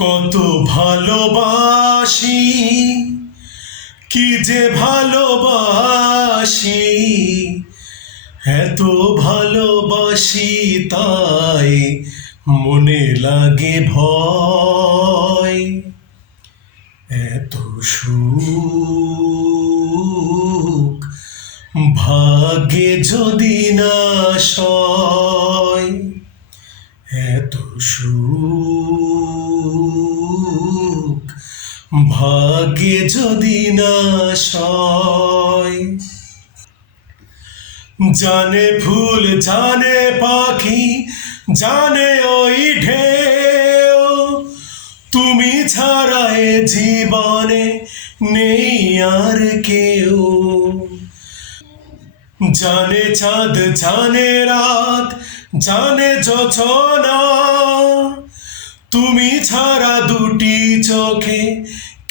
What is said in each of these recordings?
কত ভালোবাসি, কি যে ভালোবাসি, এত ভালোবাসি তাই মনে লাগে ভয়। এত সুখ ভাগ্যে যদি না সয়, এত সুখ ভাগ্যে যদি না সয়। জানে ফুল জানে পাখি জানে ওই ঢেউ, তুমি ছাড়া এ জীবনে নেই আর কেউ। জানে চাঁদ জানে রাত জানে যোছনা, তুমি ছাড়া দুটি চোখে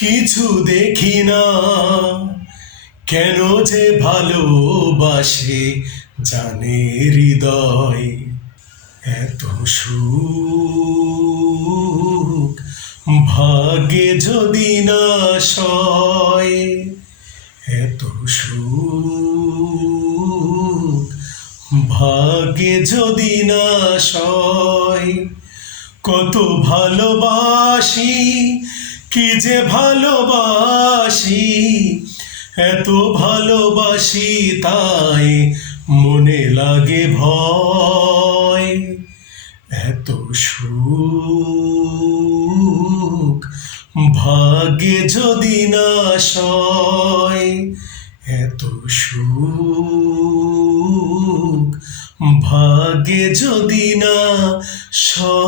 কিছু দেখি না। কেন যে ভালোবাসে জানে হৃদয়, এত সুখ ভাগ্যে যদি না সয়, এত সুখ ভাগ্যে যদি না সয়। কত ভালোবাসি, কি যে ভালোবাসি, এত ভালোবাসি তাই মনে লাগে ভয়। এত সুখ ভাগ্যে যদি না সয়, এত সুখ ভাগ্যে যদি না সয়।